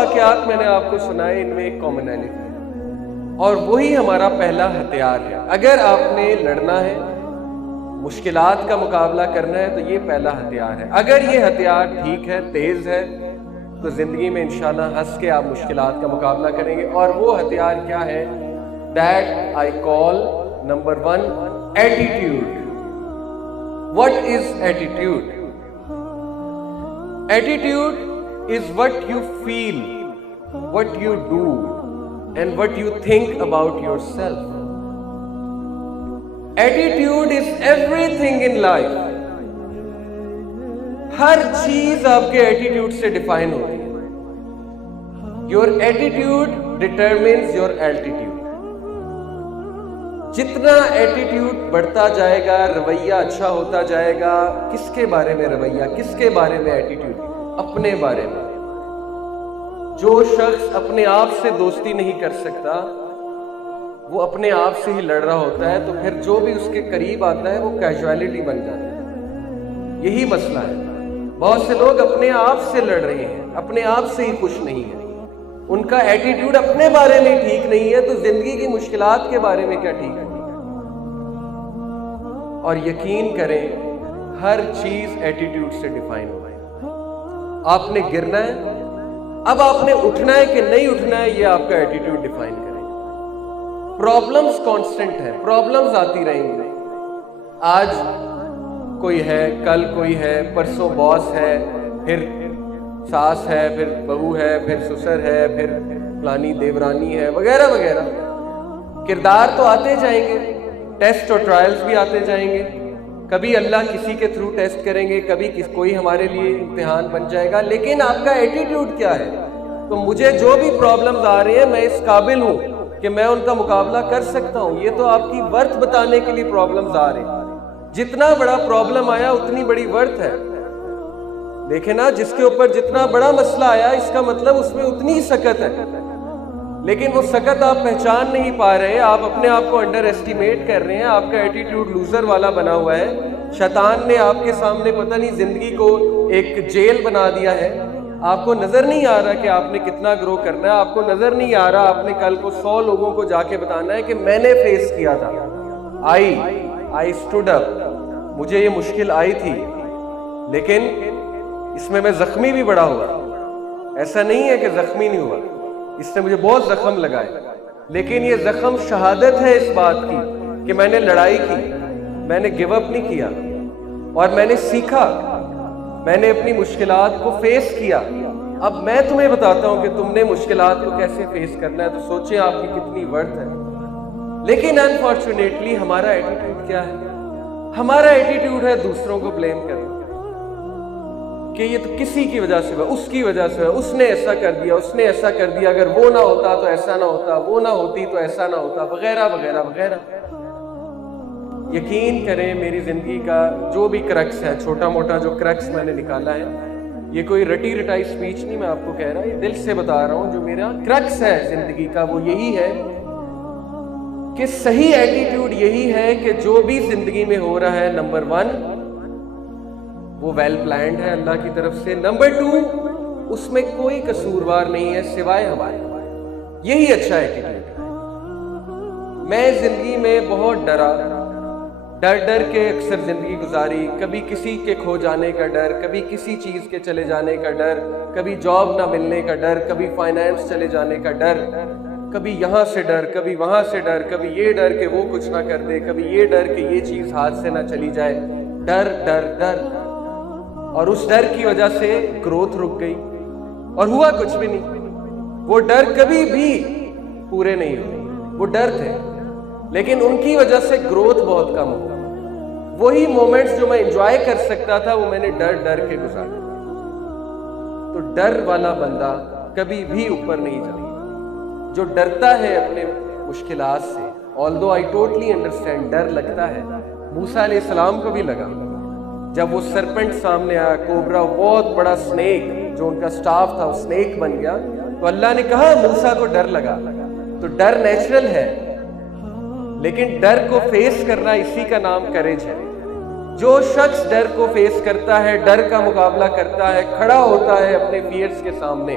واقعات میں نے آپ کو سنائے، ان میں ایک کامنالٹی ہے، اور وہی ہمارا پہلا ہتھیار ہے۔ اگر آپ نے لڑنا ہے، مشکلات کا مقابلہ کرنا ہے، تو یہ پہلا ہتھیار ہے۔ اگر یہ ہتھیار ٹھیک ہے، تیز ہے، تو زندگی میں انشاءاللہ ہنس کے آپ مشکلات کا مقابلہ کریں گے۔ اور وہ ہتھیار کیا ہے؟ That I call number 1 attitude. What is attitude? Attitude is what you feel, what you do, and what you think about yourself. Attitude is everything in life. ہر چیز آپ کے ایٹیٹیوڈ سے ڈیفائن ہوتی ہے۔ Your attitude determines your altitude. جتنا attitude بڑھتا جائے گا، رویہ اچھا ہوتا جائے گا۔ کس کے بارے میں رویہ؟ کس کے بارے میں ایٹیٹیوڈ؟ اپنے بارے میں۔ جو شخص اپنے آپ سے دوستی نہیں کر سکتا، وہ اپنے آپ سے ہی لڑ رہا ہوتا ہے، تو پھر جو بھی اس کے قریب آتا ہے وہ کیجویلٹی بن جاتا ہے۔ یہی مسئلہ ہے۔ بہت سے لوگ اپنے آپ سے لڑ رہے ہیں، اپنے آپ سے ہی خوش نہیں ہیں۔ ان کا ایٹیٹیوڈ اپنے بارے میں ٹھیک نہیں ہے، تو زندگی کی مشکلات کے بارے میں کیا ٹھیک ہے؟ اور یقین کریں، ہر چیز ایٹیٹیوڈ سے ڈیفائن ہو رہی ہے۔ آپ نے گرنا ہے، اب آپ نے اٹھنا ہے کہ نہیں اٹھنا ہے، یہ آپ کا ایٹیٹیوڈ ڈیفائن کرے گا۔ پرابلمز کانسٹنٹ ہے، پرابلمز آتی رہیں گی۔ آج کوئی ہے، کل کوئی ہے، پرسوں باس ہے، پھر ساس ہے، پھر بہو ہے، پھر سسر ہے، پھر فلانی دیورانی ہے، وغیرہ وغیرہ۔ کردار تو آتے جائیں گے، ٹیسٹ اور ٹرائلز بھی آتے جائیں گے۔ کبھی اللہ کسی کے تھرو ٹیسٹ کریں گے، کبھی کوئی ہمارے لیے امتحان بن جائے گا۔ لیکن آپ کا ایٹیٹیوڈ کیا ہے؟ تو مجھے جو بھی پرابلمز آ رہے ہیں، میں اس قابل ہوں کہ میں ان کا مقابلہ کر سکتا ہوں۔ یہ تو آپ کی ورتھ بتانے کے لیے پرابلمز آ رہے ہیں۔ جتنا بڑا پرابلم آیا اتنی بڑی ورتھ ہے۔ دیکھیں نا، جس کے اوپر جتنا بڑا مسئلہ آیا، اس کا مطلب اس میں اتنی ہی سکت ہے۔ لیکن وہ سکت آپ پہچان نہیں پا رہے ہیں، آپ اپنے آپ کو انڈر ایسٹیمیٹ کر رہے ہیں، آپ کا ایٹیٹیوڈ لوزر والا بنا ہوا ہے۔ شیطان نے آپ کے سامنے پتہ نہیں زندگی کو ایک جیل بنا دیا ہے۔ آپ کو نظر نہیں آ رہا کہ آپ نے کتنا گرو کرنا ہے، آپ کو نظر نہیں آ رہا آپ نے کل کو 100 لوگوں کو جا کے بتانا ہے کہ میں نے فیس کیا تھا۔ I stood up، مجھے یہ مشکل آئی تھی، لیکن اس میں زخمی بھی بڑا ہوا۔ ایسا نہیں ہے کہ زخمی نہیں ہوا، اس نے مجھے بہت زخم لگائے، لیکن یہ زخم شہادت ہے اس بات کی کہ میں نے لڑائی کی، میں نے گیو اپ نہیں کیا، اور میں نے سیکھا، میں نے اپنی مشکلات کو فیس کیا۔ اب میں تمہیں بتاتا ہوں کہ تم نے مشکلات کو کیسے فیس کرنا ہے، تو سوچیں آپ کی کتنی ورتھ ہے۔ لیکن انفارچونیٹلی ہمارا ایٹیٹیوڈ کیا ہے؟ ہمارا ایٹیٹیوڈ ہے دوسروں کو بلیم کرنا، کہ یہ تو کسی کی وجہ سے ہوا، اس کی وجہ سے ہوا، اس نے ایسا کر دیا، اس نے ایسا کر دیا، اگر وہ نہ ہوتا تو ایسا نہ ہوتا، وہ نہ ہوتی تو ایسا نہ ہوتا، وغیرہ وغیرہ وغیرہ۔ یقین کریں، میری زندگی کا جو بھی کرکس ہے، چھوٹا موٹا جو کرکس میں نے نکالا ہے، یہ کوئی رٹی رٹائی سپیچ نہیں میں آپ کو کہہ رہا، یہ دل سے بتا رہا ہوں۔ جو میرا کرکس ہے زندگی کا وہ یہی ہے کہ صحیح ایٹیٹیوڈ یہی ہے کہ جو بھی زندگی میں ہو رہا ہے، نمبر 1 وہ ویل پلانڈ ہے اللہ کی طرف سے، نمبر 2 اس میں کوئی قصوروار نہیں ہے سوائے ہمارے۔ یہی اچھا ایٹیٹیوڈ ہے۔ میں زندگی میں بہت ڈر کے اکثر زندگی گزاری، کبھی کسی کے کھو جانے کا ڈر، کبھی کسی چیز کے چلے جانے کا ڈر، کبھی جاب نہ ملنے کا ڈر، کبھی فائنانس چلے جانے کا ڈر، کبھی یہاں سے ڈر، کبھی وہاں سے ڈر، کبھی یہ ڈر کہ وہ کچھ نہ کر دے، کبھی یہ ڈر کہ یہ چیز ہاتھ سے نہ چلی جائے۔ ڈر ڈر ڈر، اور اس ڈر کی وجہ سے گروتھ رک گئی اور ہوا کچھ بھی نہیں۔ وہ ڈر کبھی بھی پورے نہیں ہوئے، وہ ڈر تھے، لیکن ان کی وجہ سے گروتھ بہت کم ہو۔ وہی مومنٹس جو میں انجوائے کر سکتا تھا وہ میں نے ڈر کے گزارے۔ تو ڈر والا بندہ کبھی بھی اوپر نہیں جاتا۔ جو ڈرتا ہے اپنے مشکلات سے، although I totally understand، ڈر لگتا ہے۔ موسیٰ علیہ السلام کو بھی لگا جب وہ سرپنٹ سامنے آیا، کوبرا، بہت بڑا سنیک، جو ان کا سٹاف تھا وہ سنیک بن گیا، تو اللہ نے کہا موسیٰ کو ڈر لگا۔ تو ڈر نیچرل ہے، لیکن ڈر کو فیس کرنا، اسی کا نام کریج ہے۔ جو شخص ڈر کو فیس کرتا ہے، ڈر کا مقابلہ کرتا ہے، کھڑا ہوتا ہے اپنے فیئرز کے سامنے،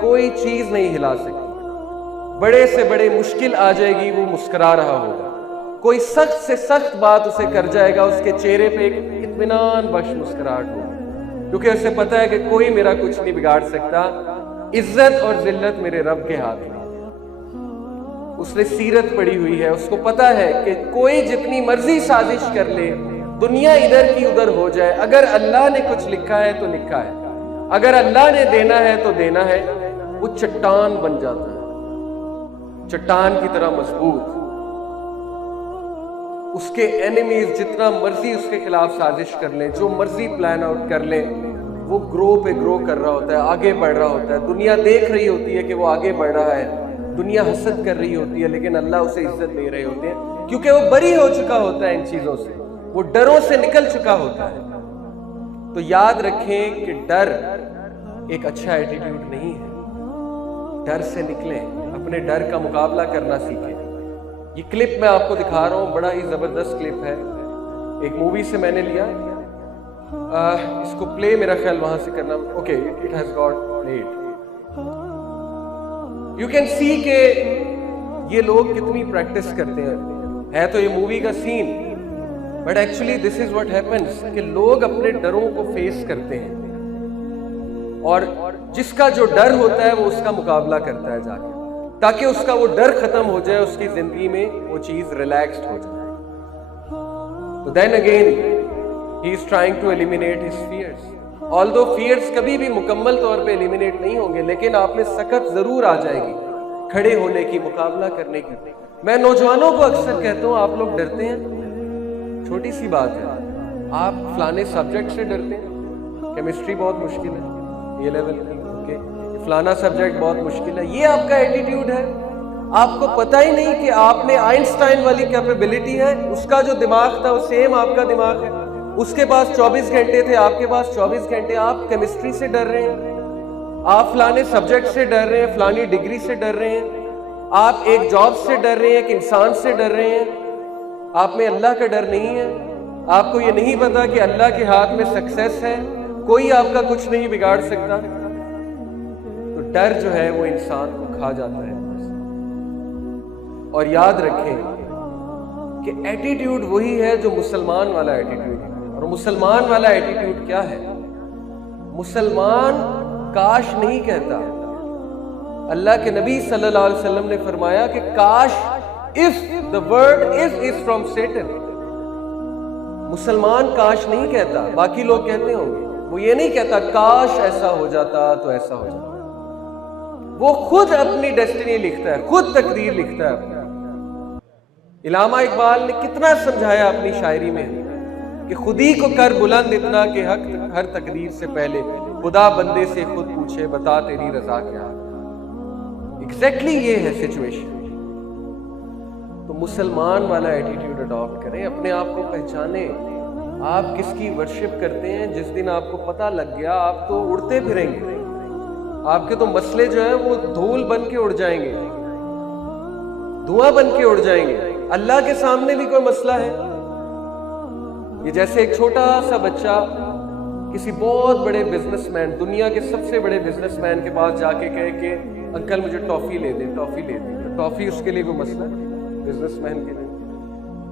کوئی چیز نہیں ہلا سکتی. بڑے سے بڑے مشکل آ جائے گی وہ مسکرا رہا ہوگا. کوئی سخت سے سخت بات اسے کر جائے گا, اس کے چہرے پہ ایک اطمینان بخش مسکراہٹ ہوگی, کیونکہ اسے پتا ہے کہ کوئی میرا کچھ نہیں بگاڑ سکتا, عزت اور ذلت میرے رب کے ہاتھ میں. اس نے سیرت پڑھی ہوئی ہے, اس کو پتا ہے کہ کوئی جتنی مرضی سازش کر لے, دنیا ادھر کی ادھر ہو جائے, اگر اللہ نے کچھ لکھا ہے تو لکھا ہے, اگر اللہ نے دینا ہے تو دینا ہے. وہ چٹان بن جاتا ہے, چٹان کی طرح مضبوط. اس کے اینیمیز جتنا مرضی اس کے خلاف سازش کر لیں, جو مرضی پلان آؤٹ کر لیں, وہ گرو پہ گرو کر رہا ہوتا ہے, آگے بڑھ رہا ہوتا ہے. دنیا دیکھ رہی ہوتی ہے کہ وہ آگے بڑھ رہا ہے, دنیا حسد کر رہی ہوتی ہے, لیکن اللہ اسے عزت دے رہے ہوتے ہیں, کیونکہ وہ بری ہو چکا ہوتا ہے ان چیزوں سے, وہ ڈروں سے نکل چکا ہوتا ہے. تو یاد رکھیں کہ ڈر ایک اچھا ایٹیٹیوڈ نہیں ہے. ڈر سے نکلیں, اپنے ڈر کا مقابلہ کرنا سیکھیں. یہ کلپ میں آپ کو دکھا رہا ہوں, بڑا ہی زبردست کلپ ہے, ایک مووی سے میں نے لیا. اس کو پلے میرا خیال وہاں سے کرنا, okay, it has got played. You can see کہ یہ لوگ کتنی پریکٹس کرتے ہیں. ہے تو یہ مووی کا scene, but actually this is what happens, کہ لوگ اپنے ڈروں کو فیس کرتے ہیں, اور جس کا جو ڈر ہوتا ہے وہ اس کا مقابلہ کرتا ہے جا کے, تاکہ اس کا وہ ڈر ختم ہو جائے, اس کی زندگی میں وہ چیز ریلیکسڈ ہو جائے. تو then again he is trying to eliminate his fears. Although fears کبھی بھی مکمل طور پہ ایلیمینیٹ نہیں ہوں گے, لیکن آپ میں سخت ضرور آ جائے گی کھڑے ہونے کی, مقابلہ کرنے کی. میں نوجوانوں کو اکثر کہتا ہوں, آپ لوگ ڈرتے ہیں, چھوٹی سی بات ہے, آپ فلانے سبجیکٹ سے ڈرتے ہیں, کیمسٹری بہت مشکل ہے اے لیول کی, اوکے, فلانا سبجیکٹ بہت مشکل ہے, یہ آپ کا ایٹیٹیوڈ ہے. آپ کو پتہ ہی نہیں کہ آپ میں آئنسٹائن والی کیپیبلٹی ہے, اس کا جو دماغ تھا وہ سیم آپ کا دماغ ہے, اس کے پاس 24 گھنٹے تھے, آپ کے پاس 24 گھنٹے. آپ کیمسٹری سے ڈر رہے ہیں, آپ فلانے سبجیکٹ سے ڈر رہے ہیں, فلانی ڈگری سے ڈر رہے ہیں, آپ ایک جاب سے ڈر رہے ہیں, ایک انسان سے ڈر رہے ہیں. آپ میں اللہ کا ڈر نہیں ہے. آپ کو یہ نہیں پتا کہ اللہ کے ہاتھ میں سکسیس ہے, کوئی آپ کا کچھ نہیں بگاڑ سکتا. تو ڈر جو ہے وہ انسان کو کھا جاتا ہے. اور یاد رکھیں کہ ایٹیٹیوڈ وہی ہے جو مسلمان والا ایٹیٹیوڈ ہے. اور مسلمان والا ایٹیٹیوڈ کیا ہے؟ مسلمان کاش نہیں کہتا. اللہ کے نبی صلی اللہ علیہ وسلم نے فرمایا کہ کاش, if the word is from Satan. مسلمان کاش نہیں کہتا, باقی لوگ کہتے ہوں گے. وہ یہ نہیں کہتا کاش ایسا ہو جاتا تو ایسا ہو جاتا. وہ خود اپنی ڈیسٹینی لکھتا ہے, خود تقدیر لکھتا ہے. علامہ اقبال نے کتنا سمجھایا اپنی شاعری میں کہ خودی کو کر بلند اتنا کہ حق ہر تقدیر سے پہلے خدا بندے سے خود پوچھے بتا تیری رضا کیا. ایگزیکٹلی یہ ہے سچویشن. تو مسلمان والا ایٹیٹیوڈ اڈاپٹ کریں, اپنے آپ کو پہچانیں. آپ کس کی ورشپ کرتے ہیں, جس دن آپ کو پتہ لگ گیا آپ تو اڑتے پھریں گے. آپ کے تو مسئلے جو ہیں وہ دھول بن کے اڑ جائیں گے, دھواں بن کے اڑ جائیں گے. اللہ کے سامنے بھی کوئی مسئلہ ہے. یہ جیسے ایک چھوٹا سا بچہ کسی بہت بڑے بزنس مین, دنیا کے سب سے بڑے بزنس مین کے پاس جا کے کہے کہ انکل مجھے ٹافی لے دیں, ٹافی لے دیں. ٹافی اس کے لیے کوئی مسئلہ ہے بزنس مین کے لیے؟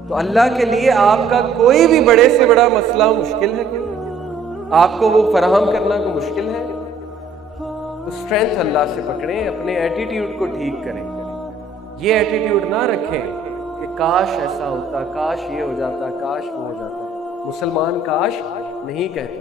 تو اللہ کے لیے آپ کا کوئی بھی بڑے سے بڑا مسئلہ مشکل ہے کیا؟ آپ کو وہ فراہم کرنا کوئی مشکل ہے؟ تو اسٹرینتھ اللہ سے پکڑیں, اپنے ایٹیٹیوڈ کو ٹھیک کریں. یہ ایٹیٹیوڈ نہ رکھیں کہ کاش ایسا ہوتا, کاش یہ ہو جاتا, کاش وہ ہو جاتا. مسلمان کاش نہیں کہتا.